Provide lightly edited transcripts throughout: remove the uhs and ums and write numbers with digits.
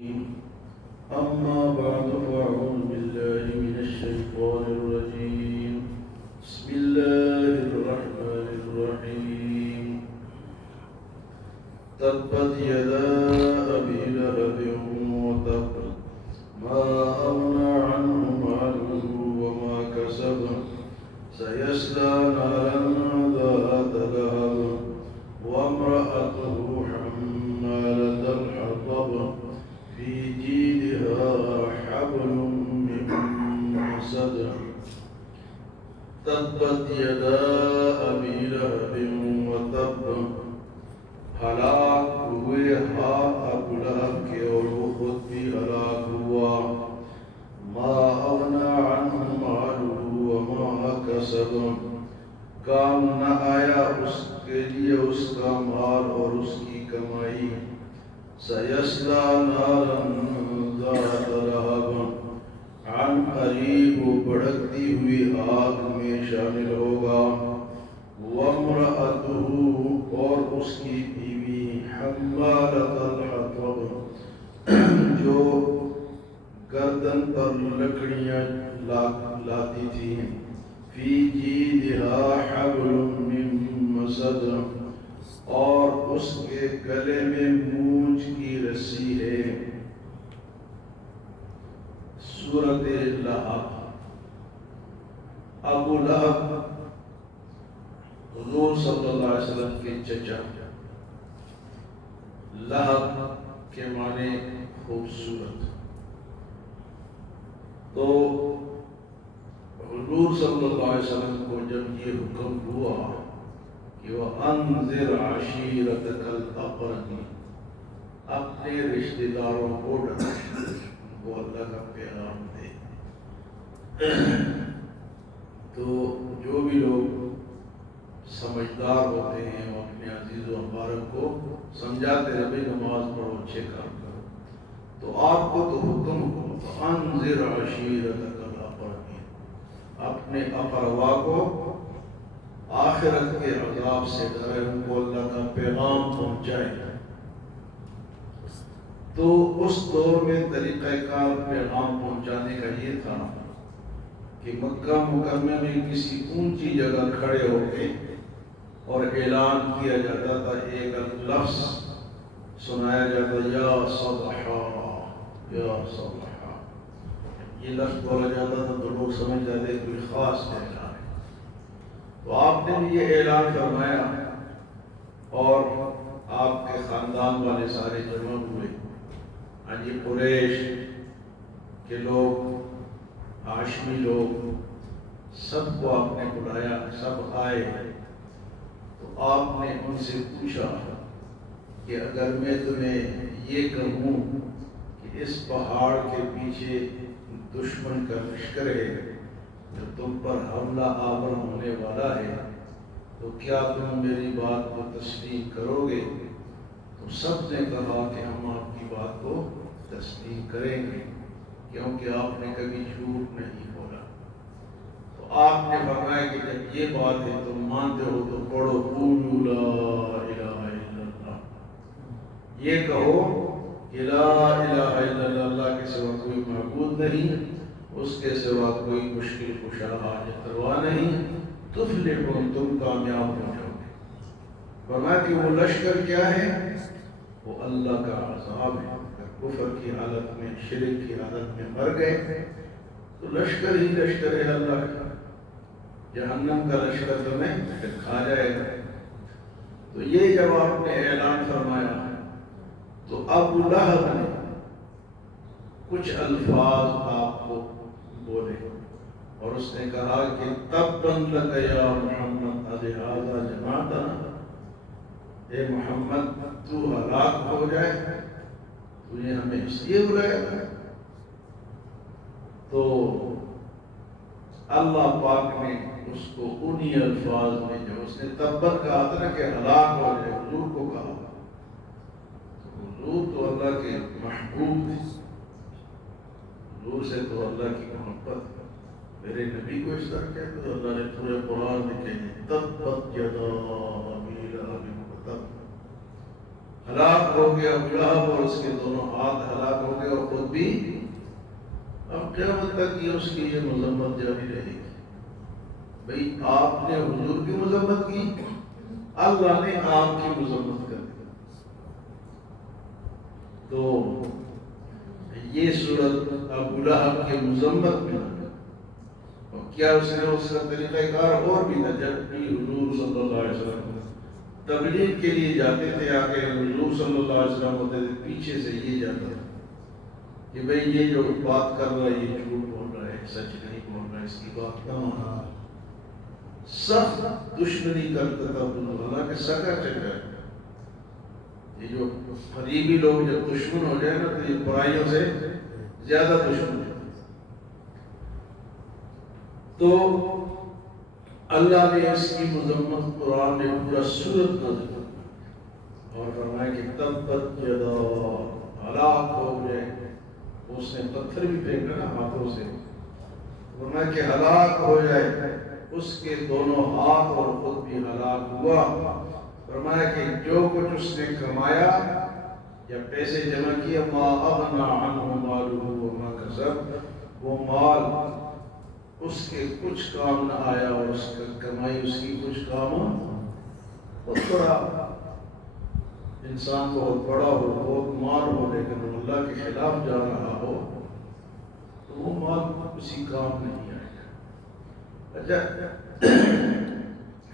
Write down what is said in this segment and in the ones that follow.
أما بعد فأعوذ بالله من الشيطان الرجيم. بسم الله الرحمن الرحيم. تبت يدا أبي لهب وتب ما أغنى عنه ماله وما كسب سيصلى نارا ذات لهب وامرأته حمالة الحطب في جيدها حبل من مسد. تبت يدا أبي لهب وتب. ہلاک ہوئے ہاتھ ابو لہب کے اور وہ خود بھی ہلاک ہوا. ما اغنى عنه ماله وما كسب. کام نہ آیا اس کے لیے اس کا مال اور اس کی کمائی. سيصلى نارا ذات لهب. عن قریب وہ بھڑکتی ہوئی آگ میں شامل ہوگا. وامرأته اور اس کی بیوی حمالۃ الحطب جو گردن پر لکڑیاں لاتی تھی. فی جیدہا حبل من مسد اور اس کے گلے میں مونج کی رسی ہے. سورۃ لہب. ابو لہب حضور صلی اللہ علیہ وسلم کے چچا. لہب کے معنی خوبصورت. تو حضور صلی اللہ علیہ وسلم کو جب یہ حکم ہوا کہ وہ انذر عشیرتک الاقربین، اپنے رشتہ داروں کو ڈرا، وہ اللہ کا پیغام دے. تو جو بھی لوگ سمجھدار ہوتے ہیں وہ اپنے عزیز و اقارب کو سمجھاتے ہیں بھائی نماز پڑھو، اچھے کام کرو. تو آپ کو تو حکم ہو انذر عشیرتک الاقربین، اپنے اقربا کو آخرت کے عذاب سے ڈرے، ان کو اللہ کا پیغام پہنچائے. تو اس دور میں طریقہ کار پیغام پہنچانے کا یہ تھا کہ مکہ مکرمہ میں کسی اونچی جگہ کھڑے ہو کے اور اعلان کیا جاتا تھا، ایک لفظ سنایا جاتا، یا صبحا یا صبحا. یہ لفظ بولا جاتا تھا تو لوگ سمجھ جاتے کوئی خاص اعلان ہے. تو آپ نے بھی یہ اعلان فرمایا اور آپ کے خاندان والے سارے جمع ہوئے. ہاں جی، قریش کے لوگ، ہاشمی لوگ، سب کو آپ نے بلایا، سب آئے. تو آپ نے ان سے پوچھا کہ اگر میں تمہیں یہ کہوں کہ اس پہاڑ کے پیچھے دشمن کا لشکر ہے جو تم پر حملہ آور ہونے والا ہے، تو کیا تم میری بات کو تسلیم کرو گے؟ تو سب نے کہا کہ ہم آپ کی بات کو تسلیم کریں گے، کیونکہ آپ نے کبھی جھوٹ نہیں بولا. تو آپ نے فرمایا کہ جب یہ بات ہے تم مانتے ہو تو پڑھو قولوا لا الہ الا اللہ. یہ کہو کہ لا الہ الا اللہ کے سوا کوئی معبود نہیں، اس کے سوا کوئی مشکل کشا حاجت روا نہیں. تفلحون، تم کامیاب ہو جاؤ گے. فرمایا کہ وہ لشکر کیا ہے؟ وہ اللہ کا عذاب ہے. کفر کی حالت میں، شرک کی حالت میں مر گئے تو لشکر ہی لشکر ہے اللہ کا. جہنم کا لشکر تمہیں کھا جائے گا. تو یہ جب آپ نے اعلان فرمایا تو ابو لہب نے کچھ الفاظ آپ کو بولے اور اس نے کہا کہ تبًّا لک یا محمد الہذا جمعتنا. اے محمد، تو ہلاک ہو جائے، تو نے ہمیں اس لیے بلایا تھا. تو اللہ پاک نے اس کو انہی الفاظ میں، جو اس نے تبت کہا تھا نا کہ ہلاک ہو جائے، حضور کو کہا. حضور تو اللہ کے محبوب تھے، حضور سے تو اللہ کی محبت. میرے نبی کو اس طرح کہتے تو اللہ نے پورے قرآن میں کہے تبت یدا ابی لہب وتب. ہلاک ہو گیا ابو لہب اور اس کے دونوں ہاتھ ہلاک ہو تک یہ اس کی یہ مذمت جاری رہے گی. بھئی آپ نے حضور کی مذمت کی، اللہ نے آپ کی مذمت کر دی. تو یہ صورت ابو لہب کی مذمت میں، اور کیا اس نے اس کا طریقہ کار اور بھی تھا. جب بھی حضور صلی اللہ علیہ وسلم تبلیغ کے لیے جاتے تھے، آگے حضور صلی اللہ علیہ وسلم ہوتے تھے، پیچھے سے یہ جاتا تھا کہ بھئی یہ جو بات کر رہا ہے یہ جھوٹ بول رہا ہے، سچ نہیں بول رہا ہے، اس کی بات نہ مانا. سخت دشمنی کرتا تھا اللہ کے سکا چکا ہے. یہ جو قریبی لوگ جب دشمن ہو جائے نا تو یہ برائیوں سے زیادہ دشمن ہے. تو اللہ نے اس کی مذمت قرآن میں پورا سورت نازل کیا اور فرمایا کہ تبت یدا، ہلاک ہو جائے. اس نے پتھر بھی پھینکا نا ہاتھوں سے، فرمایا کہ ہلاک ہو جائے اس کے دونوں ہاتھ اور خود بھی ہلاک ہوا. فرمایا کہ جو کچھ اس نے کمایا یا پیسے جمع کیا، ما اغنى عنه ماله وما كسب، وہ مال اس کے کچھ کام نہ آیا اور اس کا کمائی اس کی کچھ کام. بہت بڑا انسان بہت بڑا ہو، بہت مال ہو، لیکن اللہ کے خلاف جا رہا ہو تو وہ مال کسی کام نہیں آئے گا. اچھا،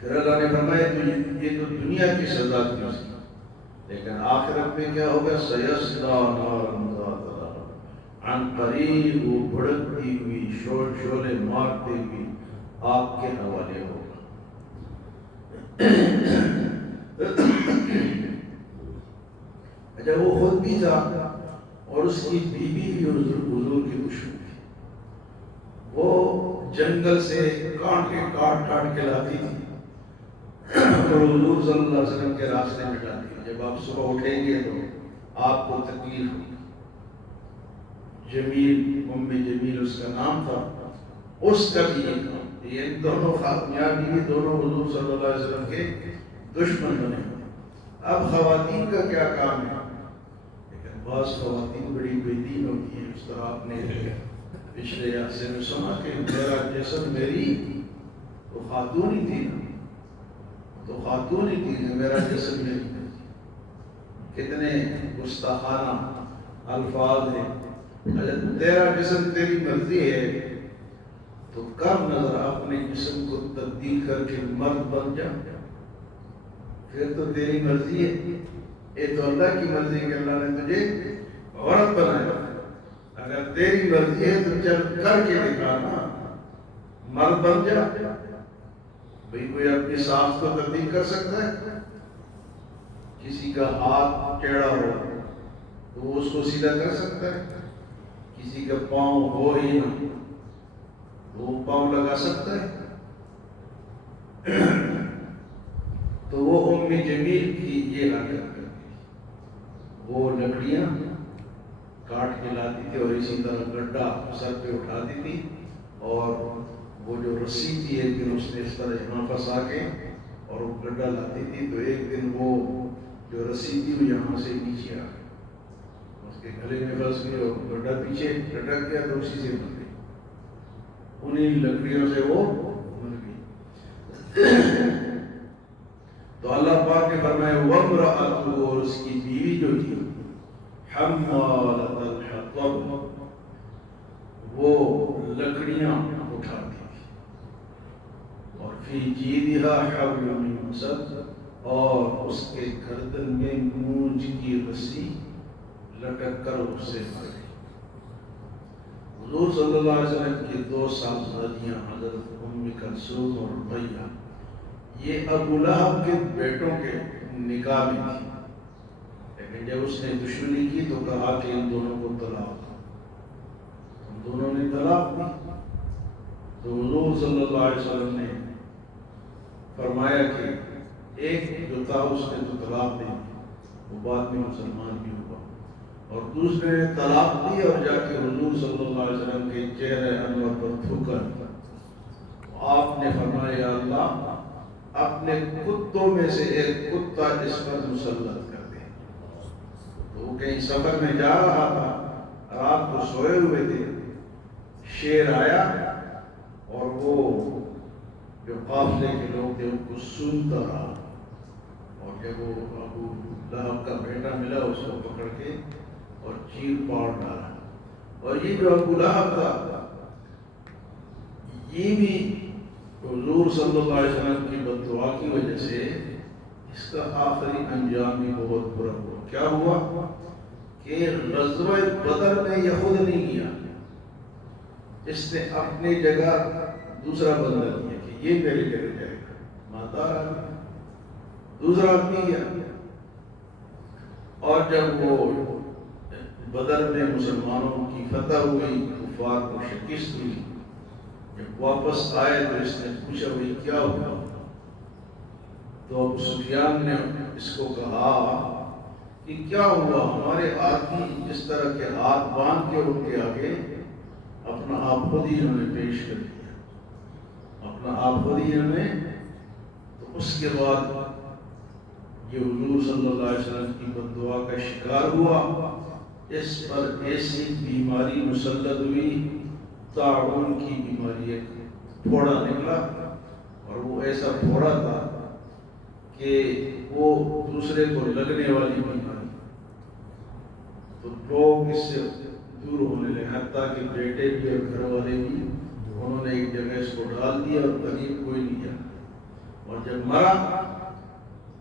پھر اللہ نے فرمایا یہ تو دنیا کی سزا تھی اس کی، لیکن آخرت میں کیا ہوگا؟ سیصلیٰ نارا ذات لہب، عن قریب وہ بھڑکتی ہوئی شعلے مارتے ہوئی آگ کے حوالے ہوگا. اچھا، وہ خود بھی تھا اور اس کی بیوی بھی حضور کی دشمن تھی. وہ جنگل سے کاٹ کے لاتی تھی اور حضور صلی اللہ علیہ وسلم کے راستے میں ڈالتی تھی. جب آپ صبح اٹھیں گے تو آپ کو تکلیف ہوگی. جمیل، جمیل اس کا نام تھا. اس کا بھی یہ کام، یہ دونوں میاں بیوی دونوں حضور صلی اللہ علیہ وسلم کے دشمن بنے. اب خواتین کا کیا کام ہے؟ لیکن بعض خواتین بڑی بے دین ہوتی ہیں. اس طرح آپ نے پچھلے عرصے میں سنا کہ میرا جسم میری تو خاتون ہی تھی نا، تو خاتون ہی تھی، میرا جسم میری. کتنے گستاخانہ الفاظ ہیں. اگر تیرا جسم تیری مرضی ہے تو کب نظر اپنے جسم کو تبدیل کر کے مرد بن جا، پھر تو تیری مرضی ہے. یہ تو اللہ کی مرضی کہ اللہ نے تجھے عورت بنایا. اگر تیری مرضی ہے تو چل کر کے دکھانا، مرد بن جا. بھئی کوئی اپنی سانس کو تبدیل کر سکتا ہے؟ کسی کا ہاتھ ٹیڑھا ہو تو وہ اس کو سیدھا کر سکتا ہے؟ کسی کا پاؤں ہو ہی نہ وہ پاؤں لگا سکتا ہے؟ تو وہ جمیل کی یہ حرکت کرتی تھی. وہ لکڑیاں کاٹ کے لاتی تھی اور اسی طرح گڈھا سر پہ اٹھاتی تھی، اور وہ جو رسی تھی ایک دن اس نے اس طرح یہاں پھنسا کے اور وہ گڈھا لاتی تھی. تو ایک دن وہ جو رسی تھی وہ یہاں سے نیچے آ گئی، اس کے گلے میں پھنس گئی اور گڈھا پیچھے لٹک گیا تو اسی سے بن گئی. انہیں لکڑیوں سے وہ بن گئی. تو اللہ پاک نے فرمایا وَامْرَأَتُهُ، اور اس کی بیوی جو تھی حَمَّالَةَ الْحَطَبِ، وہ لکڑیاں اٹھاتی تھی، اور فِي جِيدِهَا حَبْلٌ مِّن مَّسَدٍ، اور اس کے گردن میں مونج کی رسی لٹک کر اس سے مر گئی. حضور صلی اللہ علیہ وسلم کی دو صاحبزادیاں حضرت ام کلثوم اور رقیہ، یہ ابو لہب کے بیٹوں کے نکاح میں تھی. لیکن جب اس نے دشمنی کی تو کہا کہ ان دونوں کو طلاق دو. ان دونوں نے طلاق دی. تو حضور صلی اللہ علیہ وسلم نے فرمایا کہ ایک جو تھا اس نے تو طلاق دی، وہ بعد میں مسلمان بھی ہوا، اور دوسرے نے طلاق دی اور جا کے حضور صلی اللہ علیہ وسلم کے چہرے انور پر تھوکا. آپ نے فرمایا یا اللہ اپنے کتوں میں سے ایک کتا اس پر مسلط کر دے. تو وہ کہیں سفر میں جا رہا تھا، رات کو سوئے ہوئے تھے، شیر آیا اور وہ جو قافلے کے لوگ تھے ان کو سنتا رہا، اور جب وہ ابو لہب کا بیٹا ملا اس کو پکڑ کے اور چیر پاڑ ڈالا۔ اور یہ جو ابو لہب تھا یہ بھی حضور صلی اللہ علیہ وسلم کی بد دعا کی وجہ سے اس کا آخری انجام بھی بہت برا ہوا۔ کیا ہوا کہ غزوہ بدر میں یہ خود نہیں گیا، اس نے اپنی جگہ دوسرا بندہ دیا کہ یہ میری جگہ جائے گا، ماتا دوسرا آدمی گیا۔ اور جب وہ بدر میں مسلمانوں کی فتح ہوئی، کفار کو شکست ہوئی، جب واپس آئے تو اس نے پوچھا بھائی کیا ہوا؟ تو ابو سفیان نے اس کو کہا کہ کیا ہوا، ہمارے آدمی جس طرح کے ہاتھ باندھ کے ان کے آگے اپنا آپ خود ہی انہوں نے پیش کر دیا، اپنا آپ خود ہی انہوں نے۔ تو اس کے بعد یہ حضور صلی اللہ علیہ وسلم کی بد دعا کا شکار ہوا، اس پر ایسی بیماری مسلط ہوئی، طاعون کی بیماری، ایک پھوڑا نکلا، اور وہ ایسا پھوڑا تھا کہ وہ دوسرے کو لگنے والی بیماری، تو لوگ اس سے دور ہونے لگے، حتیٰ کہ بیٹے بھی اور گھر والے بھی انہوں نے ایک جگہ اس کو ڈال دیا اور قریب کوئی نہیں جاتا۔ اور جب مرا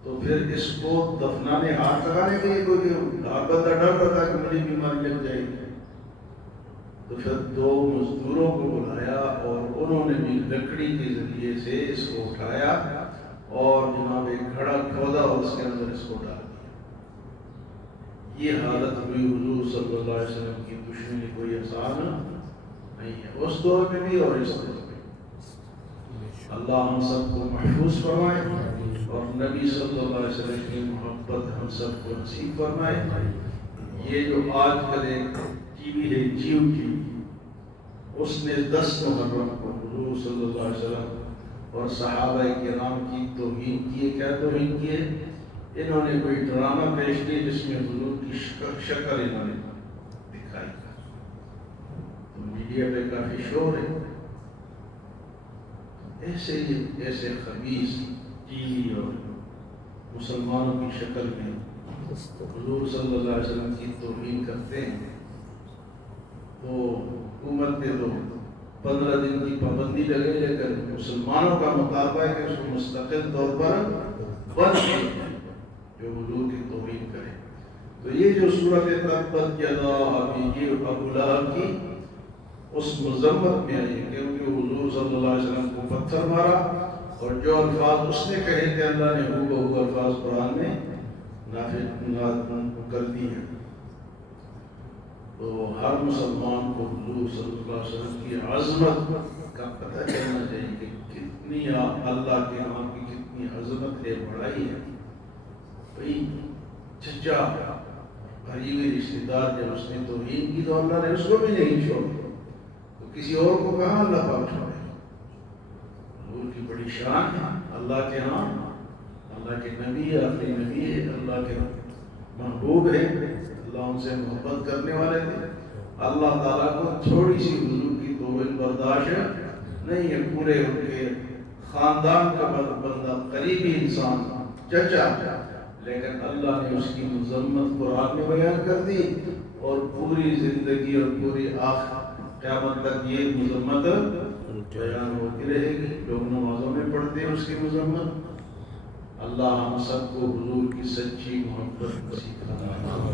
تو پھر اس کو دفنانے ہاتھ لگانے کے لیے کوئی بندہ ڈر رہا تھا کہ مجھے بیماری لگ جائے گی، تو پھر 2 مزدوروں کو بلایا اور انہوں نے بھی لکڑی کے ذریعے سے اس کو اٹھایا اور جناب ایک گھڑا کھودا اور اس کے اندر اس کو ڈال دیا۔ یہ حالت ہوئی حضور صلی اللہ علیہ وسلم کی دشمنی کوئی آسان نہیں ہے، اس دور میں بھی اور اس دور میں۔ اللہ ہم سب کو محفوظ فرمائے اور نبی صلی اللہ علیہ وسلم کی محبت ہم سب کو نصیب فرمائے۔ یہ جو آج کل ایک ٹی وی ہے جیو ٹی وی، اس نے 10 محرم کو حضور صلی اللہ علیہ وسلم اور صحابہ کرام کی توہین کی۔ کیا توہین کی ہے؟ انہوں نے کوئی ڈرامہ پیش کیا جس میں حضور کی شکل انہوں نے دکھائی، تو میڈیا پہ کافی شور ہے۔ ایسے خبیث ٹی وی اور مسلمانوں کی شکل میں حضور صلی اللہ علیہ وسلم کی توہین کرتے ہیں، تو حکومت نے تو 15 دن کی پابندی لگے، لیکن مسلمانوں کا مطالبہ ہے کہ اس کو مستقل طور پر بند کیا جو حضور کی توہین کرے۔ تو یہ جو صورت تبت یدا ابی لہب کی اس مذمت میں آئی، کیونکہ حضور صلی اللہ علیہ وسلم کو پتھر مارا، اور جو الفاظ اس نے کہے تھے اللہ نے ہو بہو الفاظ قرآن میں نافذ کر دی ہیں۔ تو ہر مسلمان کو حضور صلی اللہ علیہ وسلم کی عظمت کا پتہ چلنا چاہیے کہ کتنی اللہ کے یہاں کی کتنی عظمت ہے، بڑائی ہے۔ بھئی چچا قریبی رشتہ دار جب اس نے توہین کی تو اللہ نے اس کو بھی نہیں چھوڑا، تو کسی اور کو کہاں اللہ پاک چھوڑے؟ حضور کی بڑی شان ہے اللہ کے ہاں، اللہ کے نبی ہے، آخری نبی ہے، اللہ کے محبوب ہے، اللہ ان سے محبت کرنے والے تھے۔ اللہ تعالیٰ کو تھوڑی سی حضور کی توہین برداشت نہیں ہے، پورے ان کے خاندان کا بندہ، قریبی انسان، چچا، لیکن اللہ نے اس کی مذمت قرآن میں بیان کر دی، اور پوری زندگی اور پوری قیامت تک یہ مذمت بیان ہوتی رہے گی۔ لوگ نمازوں میں پڑھتے ہیں اس کی مذمت۔ اللہ ہم سب کو حضور کی سچی محبت نصیب فرمائے۔